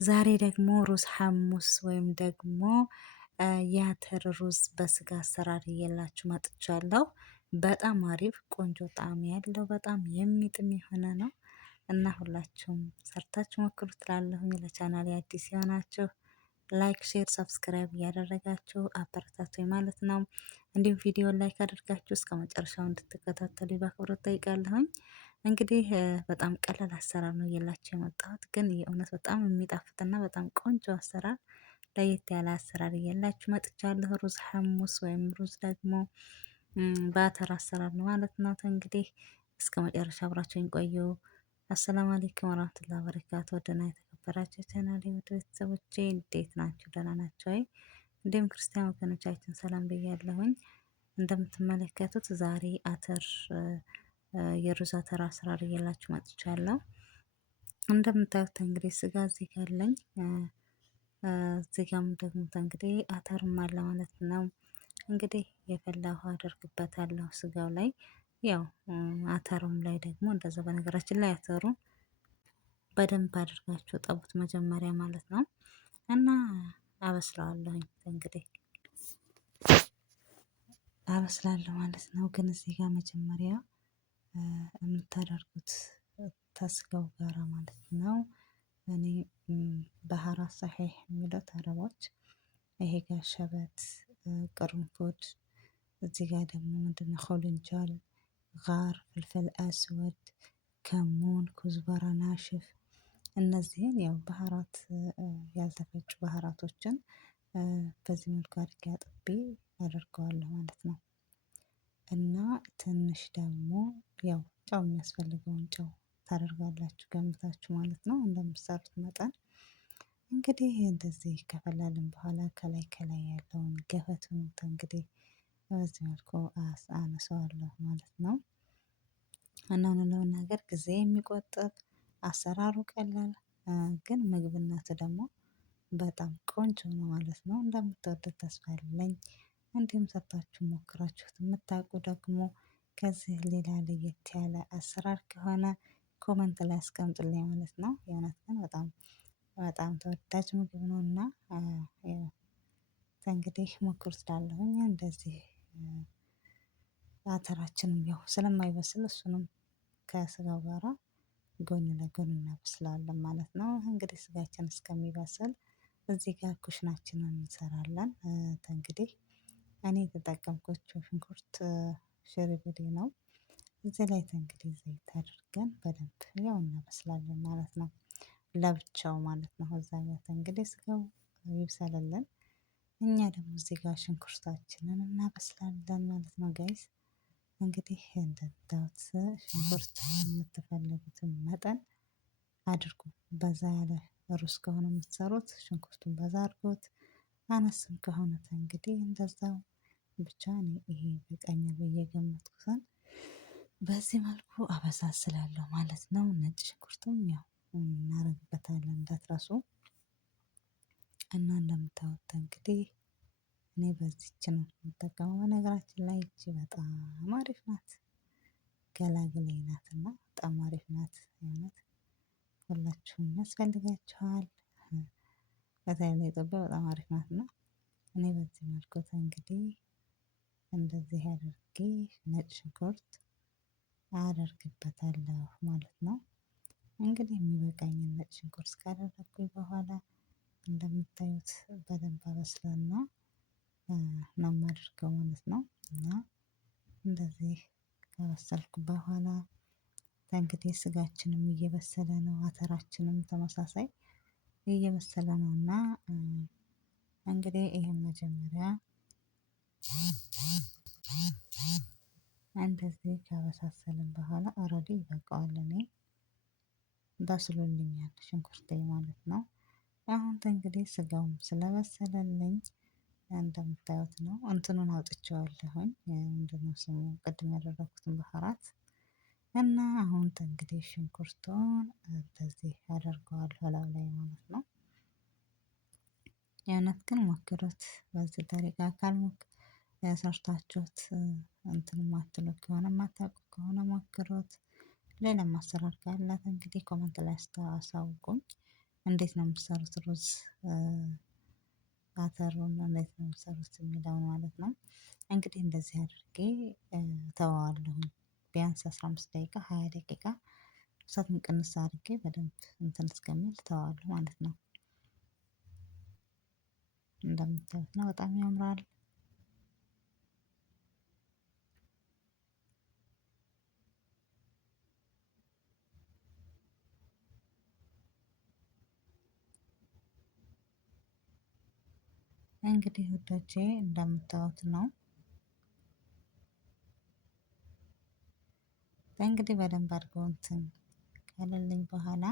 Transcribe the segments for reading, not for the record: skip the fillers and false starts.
ዛሬ ደግሞ ሩዝ ሐሙስ ወይም ደግሞ የአተር ሩዝ በስጋ አሰራር እየላችሁ መጥቻለሁ። በጣም አሪፍ ቆንጆ ጣዕም ያለው በጣም የሚጥም የሆነ ነው እና ሁላችሁም ሰርታችሁ ሞክሩ ትላለሁኝ። ለቻናሌ አዲስ የሆናችሁ ላይክ፣ ሼር፣ ሰብስክራይብ እያደረጋችሁ አበረታቱኝ ማለት ነው። እንዲሁም ቪዲዮ ላይክ አድርጋችሁ እስከ መጨረሻው እንድትከታተሉ በአክብሮት ጠይቃለሁኝ። እንግዲህ በጣም ቀላል አሰራር ነው እየላችሁ የመጣሁት፣ ግን የእውነት በጣም የሚጣፍጥና በጣም ቆንጆ አሰራር፣ ለየት ያለ አሰራር እየላችሁ መጥቻለሁ። ሩዝ ሐሙስ ወይም ሩዝ ደግሞ በአተር አሰራር ነው ማለት ነው። እንግዲህ እስከ መጨረሻ አብራችሁኝ ቆዩ። አሰላሙ አለይኩም ወራህመቱላሂ ወበረካቱ። ወደና የተከበራችሁ ቻናሌ ቤተሰቦቼ እንዴት ናችሁ? ደህና ናችሁ ወይ? እንዲሁም ክርስቲያን ወገኖቻችን ሰላም ብያለሁኝ። እንደምትመለከቱት ዛሬ አተር የሩዝ አተር አሰራር እየላችሁ መጥቻለሁ። እንደምታዩት እንግዲህ ስጋ እዚህ ጋር አለኝ። እዚህ ጋርም ደግሞ እንግዲህ አተርም አለ ማለት ነው። እንግዲህ የፈላ ውሃ አደርግበታለሁ ስጋው ላይ፣ ያው አተሩም ላይ ደግሞ እንደዛ። በነገራችን ላይ አተሩ በደንብ አድርጋችሁ ጠቡት መጀመሪያ ማለት ነው እና አበስለዋለሁኝ እንግዲህ አበስላለሁ ማለት ነው። ግን እዚህ ጋር መጀመሪያ የምታደርጉት ተስጋው ጋራ ማለት ነው። እኔ ባህራት ሰሒህ የሚሉት አረቦች፣ ይሄ ጋር ሸበት፣ ቅርንፉድ፣ እዚህ ጋር ደግሞ ምንድነው ኹልንጃል፣ ጋር፣ ፍልፍል አስወድ፣ ከሙን፣ ኩዝበራ ናሽፍ፣ እነዚህን ያው ባህራት ያልተፈጩ ባህራቶችን በዚህ መልኩ አድርጌ አጥቤ አደርገዋለሁ ማለት ነው። እና ትንሽ ደግሞ ያው ጨው የሚያስፈልገውን ጨው ታደርጋላችሁ ገምታችሁ ማለት ነው፣ እንደምትሰሩት መጠን። እንግዲህ እንደዚህ ከፈላልን በኋላ ከላይ ከላይ ያለውን ገፈቱን እንግዲህ በዚህ መልኩ አነሳዋለሁ ማለት ነው። እና እውነት ለመናገር ጊዜ የሚቆጥብ አሰራሩ ቀላል፣ ግን ምግብነቱ ደግሞ በጣም ቆንጆ ነው ማለት ነው። እንደምትወዱት ተስፋ አለኝ። እንዲሁም ሰርታችሁ ሞክራችሁት የምታውቁ ደግሞ ከዚህ ሌላ ለየት ያለ አሰራር ከሆነ ኮመንት ላይ አስቀምጡልኝ ማለት ነው። የእውነት ግን በጣም በጣም ተወዳጅ ምግብ ነው እና እንግዲህ ሞክሩት እላለሁኝ። እንደዚህ አተራችንም ያው ስለማይበስል እሱንም ከስጋው ጋራ ጎን ለጎን እናበስላለን ማለት ነው። እንግዲህ ስጋችን እስከሚበስል እዚህ ጋር ኩሽናችንን እንሰራለን። እንግዲህ እኔ የተጠቀምኩት ሽንኩርት ሽርግዴ ነው። እዚህ ላይ እንግዲህ ዘይት አድርገን በደንብ ያው እናበስላለን ማለት ነው፣ ለብቻው ማለት ነው። እዛ ጋር እንግዲህ ስጋው ይብሰልልን፣ እኛ ደግሞ እዚህ ጋር ሽንኩርታችንን እናበስላለን ማለት ነው። ጋይስ እንግዲህ እንደምታዩት ሽንኩርት የምትፈልጉትን መጠን አድርጉ። በዛ ያለ ሩዝ ከሆነ የምትሰሩት ሽንኩርቱን በዛ አድርጎት፣ አነስም ከሆነ እንግዲህ እንደዛው። ብቻ እኔ ይሄ በቃኛል ብዬ ገመትኩትን በዚህ መልኩ አበሳስላለሁ ማለት ነው። ነጭ ሽንኩርቱም ያው እናደርግበታለን እንዳትረሱ። እና እንደምታዩት እንግዲህ እኔ በዚች ነው የምጠቀመው። በነገራችን ላይ እቺ በጣም አሪፍ ናት፣ ገላግሌ ናት እና በጣም አሪፍ ናት። እውነት ሁላችሁም ያስፈልጋችኋል። በተለይ ለኢትዮጵያ በጣም አሪፍ ናት እና እኔ በዚህ መልኩ እንግዲህ እንደዚህ አድርጌ ነጭ ሽንኩርት አደርግበታለሁ ማለት ነው። እንግዲህ የሚበቃኝን ነጭ ሽንኩርት ካደረግኩኝ በኋላ እንደምታዩት በደንብ አበስለና ነው የማደርገው ማለት ነው። እና እንደዚህ ከበሰልኩ በኋላ እንግዲህ ስጋችንም እየበሰለ ነው፣ አተራችንም ተመሳሳይ እየበሰለ ነው። እና እንግዲህ ይሄን መጀመሪያ እንደዚህ ካበሳሰልን በኋላ ኦልሬዲ ይበቃዋል። እኔ በስሎልኛል ሽንኩርቴ ማለት ነው። አሁን እንግዲህ ስጋውም ስለበሰለልኝ እንደምታዩት ነው። እንትኑን አውጥቼዋለሁኝ፣ ምንድነው ስሙ ቅድም ያደረኩትን ባህራት እና አሁን እንግዲህ ሽንኩርቱን እንደዚህ አደርገዋለሁ እላዩ ላይ ማለት ነው። የእውነት ግን ሞክሩት በዚህ ደረጃ ሰርታችሁት እንትን ማትሉ ከሆነ ማታውቁ ከሆነ ሞክሩት። ሌላም አሰራር ካላት እንግዲህ ኮመንት ላይ አሳውቁኝ። እንዴት ነው የምትሰሩት ሩዝ አተሩን እንዴት ነው የምትሰሩት የሚለው ማለት ነው። እንግዲህ እንደዚህ አድርጌ ተዋዋለሁኝ ቢያንስ 15 ደቂቃ 20 ደቂቃ እሳቱን ቅንስ አድርጌ በደንብ እንትን እስከሚል ተዋዋለሁ ማለት ነው። እንደምታዩት ነው፣ በጣም ያምራል። እንግዲህ ውዶቼ እንደምታዩት ነው። እንግዲህ በደንብ አድርገው እንትን ካለልኝ በኋላ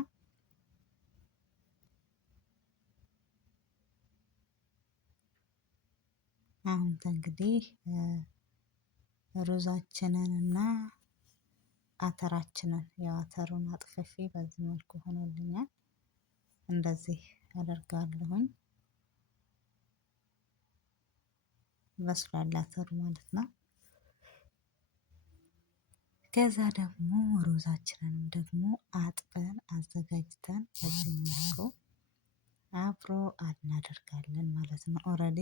አሁን እንግዲህ ሩዛችንን እና አተራችንን ያው አተሩን አጥፍፌ በዚህ መልኩ ሆኖልኛል። እንደዚህ አደርጋለሁኝ። በስሏል አተሩ ማለት ነው። ከዛ ደግሞ ሩዛችንንም ደግሞ አጥበን አዘጋጅተን በዚህ መልኩ አብሮ እናደርጋለን ማለት ነው። ኦልሬዲ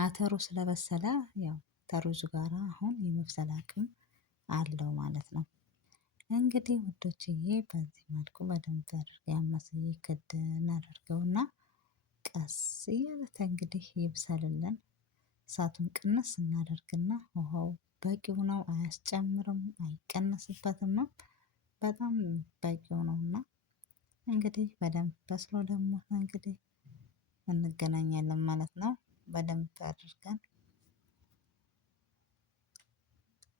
አተሩ ስለበሰለ ያው ከሩዙ ጋራ አሁን የመብሰል አቅም አለው ማለት ነው። እንግዲህ ውዶችዬ በዚህ መልኩ በደንብ አድርጌ አማስዬ ክድ እናደርገውና ቀስ እያለ እንግዲህ ይብሰልልን። እሳቱን ቅንስ እናደርግና ውሃው በቂው ነው፣ አያስጨምርም፣ አይቀነስበትም። በጣም በቂው ነውና እንግዲህ በደንብ በስሎ ደግሞ እንግዲህ እንገናኛለን ማለት ነው። በደንብ አድርገን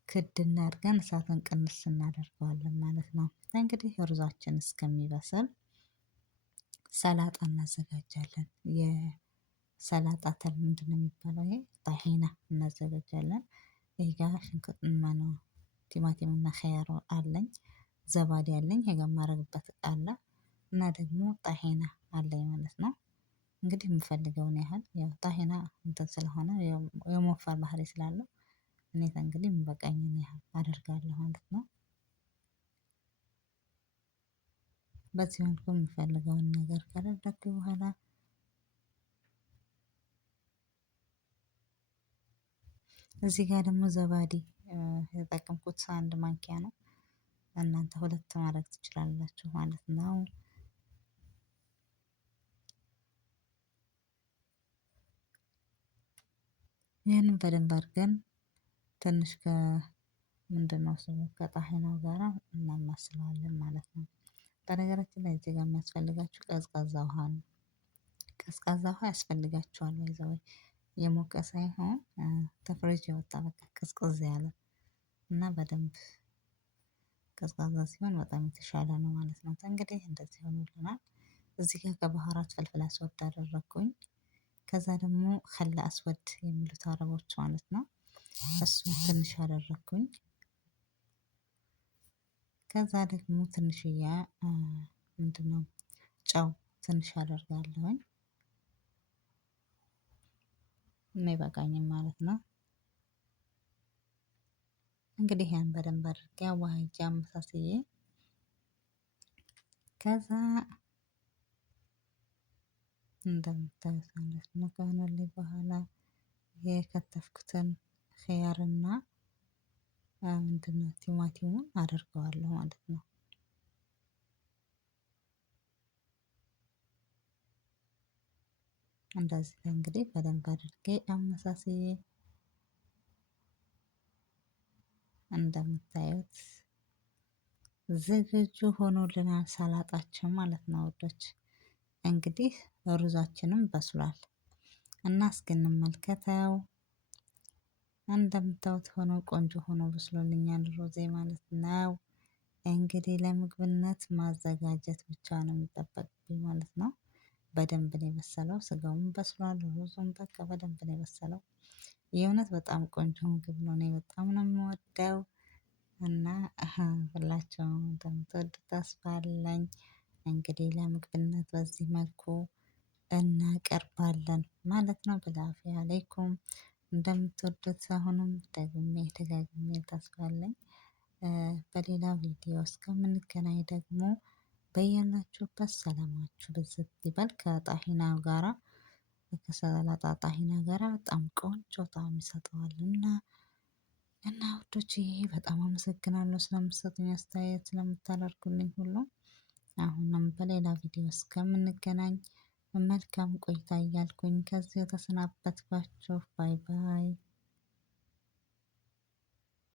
ክድ እናድርገን እሳቱን ቅንስ እናደርገዋለን ማለት ነው። እንግዲህ ሩዛችን እስከሚበስል ሰላጣ እናዘጋጃለን። የሰላጣ ተል ምንድነው የሚባለው? ይሄ ጣሂና እናዘጋጃለን። ይሄ ጋር ሽንኩርት ማነው ቲማቲም እና ኸያሮ አለኝ፣ ዘባዴ አለኝ፣ ይሄ ጋር የማደርግበት አለ እና ደግሞ ጣሂና አለኝ ማለት ነው። እንግዲህ የምፈልገውን ያህል ያው ጣሂና እንትን ስለሆነ የመወፈር ባህሪ ስላለው እኔ እንግዲህ የሚበቃኝን ያህል አደርጋለሁ ማለት ነው። በዚህ መልኩ የምፈልገውን ነገር ካደረግኩ በኋላ እዚህ ጋር ደግሞ ዘባዲ የተጠቀምኩት 1 ማንኪያ ነው። እናንተ 2 ማድረግ ትችላላችሁ ማለት ነው። ይህንን በደንብ አድርገን ትንሽ ምንድነው ስሙ ከጣሂናው ጋራ እናማስለዋለን ማለት ነው። በነገራችን ላይ እዚህ ጋር የሚያስፈልጋችሁ ቀዝቃዛ ውሃ ነው። ቀዝቃዛ ውሃ ያስፈልጋችኋል። ወይዘው የሞቀ ሳይሆን ተፍሪጅ የወጣ በቃ ቅዝቅዝ ያለ እና በደንብ ቀዝቃዛ ሲሆን በጣም የተሻለ ነው ማለት ነው። እንግዲህ እንደዚህ ሆኖልናል። እዚህ ጋር ከባህራት ፍልፍል አስወድ አደረኩኝ። ከዛ ደግሞ ከለ አስወድ የሚሉት አረቦች ማለት ነው። እሱን ትንሽ አደረኩኝ። ከዛ ደግሞ ትንሽዬ ምንድነው ጨው ትንሽ አደርጋለሁኝ የሚበቃኝም ማለት ነው። እንግዲህ ያን በደንብ አድርጌ አዋህጄ አመሳስዬ ከዛ እንደምታዩት ማለት ነው ከሆነልኝ በኋላ የከተፍኩትን ኸያርና ምንድነው ቲማቲሙን አደርገዋለሁ ማለት ነው። እንደዚህ እንግዲህ በደንብ አድርጌ አመሳስዬ እንደምታዩት ዝግጁ ሆኖልናል ሰላጣችን ማለት ነው ውዶች። እንግዲህ ሩዛችንም በስሏል እና እስኪ እንመልከተው። እንደምታዩት ሆኖ ቆንጆ ሆኖ በስሎልኛል ሩዜ ማለት ነው። እንግዲህ ለምግብነት ማዘጋጀት ብቻ ነው የሚጠበቅብኝ ማለት ነው። በደንብ ነው የበሰለው፣ ስጋውም በስሏል፣ ሩዙም በቃ በደንብ ነው የበሰለው። የእውነት በጣም ቆንጆ ምግብ ነው። እኔ በጣም ነው የምወደው እና ሁላችሁም እንደምትወዱት ተስፋ አለኝ። እንግዲህ ለምግብነት በዚህ መልኩ እናቀርባለን ማለት ነው። ብላፊ አለይኩም እንደምትወዱት አሁንም ደግሜ ደጋግሜ ተስፋ አለኝ። በሌላ ቪዲዮ እስከምንገናኝ ደግሞ በያላችሁበት ሰላማችሁ ብዝት ይበል። ከጣሂና ጋራ ከሰላጣ ጣሂና ጋራ በጣም ቆንጆ ጣዕም ይሰጠዋልና እና ውዶችዬ በጣም አመሰግናለሁ ስለምትሰጡኝ አስተያየት ስለምታደርጉልኝ ሁሉ። አሁንም በሌላ ቪዲዮ እስከምንገናኝ መልካም ቆይታ እያልኩኝ ከዚህ የተሰናበትኳችሁ ባይ ባይ።